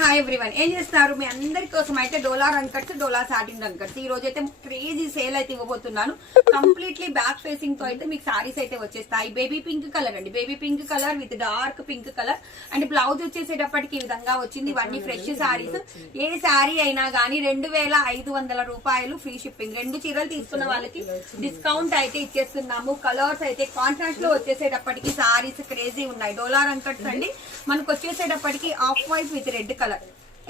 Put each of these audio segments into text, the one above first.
Hi everyone, ఏం చేస్తున్నారు? మీ అందరి కోసం అయితే డోలా రంగ్ కట్స్, డోలా సాటిన్ రంగ్ కట్స్ ఈ రోజు అయితే క్రేజీ సేల్ అయితే ఇవ్వబోతున్నాను. కంప్లీట్లీ బ్యాక్ ఫేసింగ్ తో అయితే మీకు సారీస్ అయితే వచ్చేస్తాయి. బేబీ పింక్ కలర్ అండి, baby pink colour with dark pink colour and blouse వచ్చేసేటప్పటికి ఈ విధంగా వచ్చింది. ఇవన్నీ ఫ్రెష్ సారీస్. ఏ సారీ అయినా గానీ 2500 రూపాయలు ఫ్రీ షిప్పింగ్. 2 చీరలు తీసుకున్న వాళ్ళకి డిస్కౌంట్ అయితే ఇచ్చేస్తున్నాము. కలర్స్ అయితే కాంట్రాస్ట్ లో వచ్చేసేటప్పటికి సారీస్ క్రేజీ ఉన్నాయి. డోలా రంగ్ కట్స్ అండి. మనకు వచ్చేసేటప్పటికి off white with red colour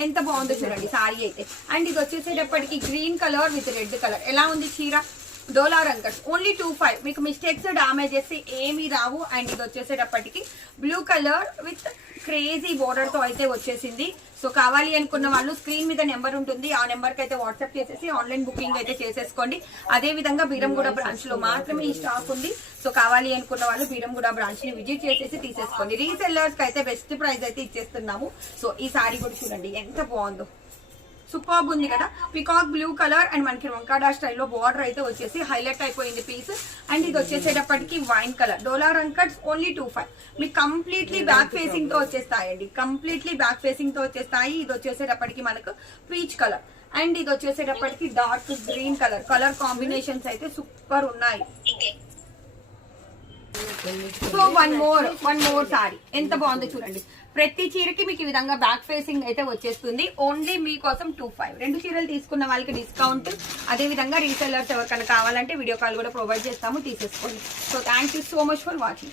ఎంత బాగుందో చూడండి సారీ అయితే. అండ్ ఇది వచ్చేసేటప్పటికి green colour with red colour. ఎలా ఉంది చీర? డోలా రంగ్ కట్స్ ఓన్లీ 25. మీకు మిస్టేక్స్ డామేజెస్ ఏమీ రావు. అండ్ ఇది వచ్చేసేటప్పటికి blue colour with crazy border తో అయితే వచ్చేసింది. సో కావాలి అనుకున్న వాళ్ళు స్క్రీన్ మీద నెంబర్ ఉంటుంది, ఆ నెంబర్ కి అయితే వాట్సాప్ చేసేసి ఆన్లైన్ బుకింగ్ అయితే చేసేసుకోండి. అదే విధంగా బీరంగూడ బ్రాంచ్ లో మాత్రమే ఈ స్టాక్ ఉంది. సో కావాలి అనుకున్న వాళ్ళు బీరంగూడ బ్రాంచ్ ని విజిట్ చేసేసి తీసేసుకోండి. రీసెల్లర్స్ కి అయితే బెస్ట్ ప్రైస్ అయితే ఇచ్చేస్తున్నాము. సో ఈ సారీ కూడా చూడండి ఎంత బాగుందో, సూపర్ ఉంది కదా. పికాక్ బ్లూ కలర్ అండ్ మనకి వంకాడా స్టైల్లో బార్డర్ అయితే వచ్చేసి హైలైట్ అయిపోయింది పీస్. అండ్ ఇది వచ్చేసేటప్పటికి వైన్ కలర్. డోలా రంగ్ కట్స్ ఓన్లీ 25. మీకు కంప్లీట్లీ బ్యాక్ ఫేసింగ్ తో వచ్చేస్తాయండి, కంప్లీట్లీ బ్యాక్ ఫేసింగ్ తో వచ్చేస్తాయి. ఇది వచ్చేసేటప్పటికి మనకు పీచ్ కలర్ అండ్ ఇది వచ్చేసేటప్పటికి dark green colour. Colour combinations అయితే సూపర్ ఉన్నాయి. సో వన్ మోర్ సారీ ఎంత బాగుందో చూడండి. ప్రతి చీరకి మీకు ఈ విధంగా బ్యాక్ ఫేసింగ్ అయితే వచ్చేస్తుంది. ఓన్లీ మీకోసం 25. 2 చీరలు తీసుకున్న వాళ్ళకి డిస్కౌంట్. అదే విధంగా రీసెల్లర్స్ ఎవరికైనా కావాలంటే వీడియో కాల్ కూడా ప్రొవైడ్ చేస్తాము, తీసేసుకోండి. So thank you so much for watching.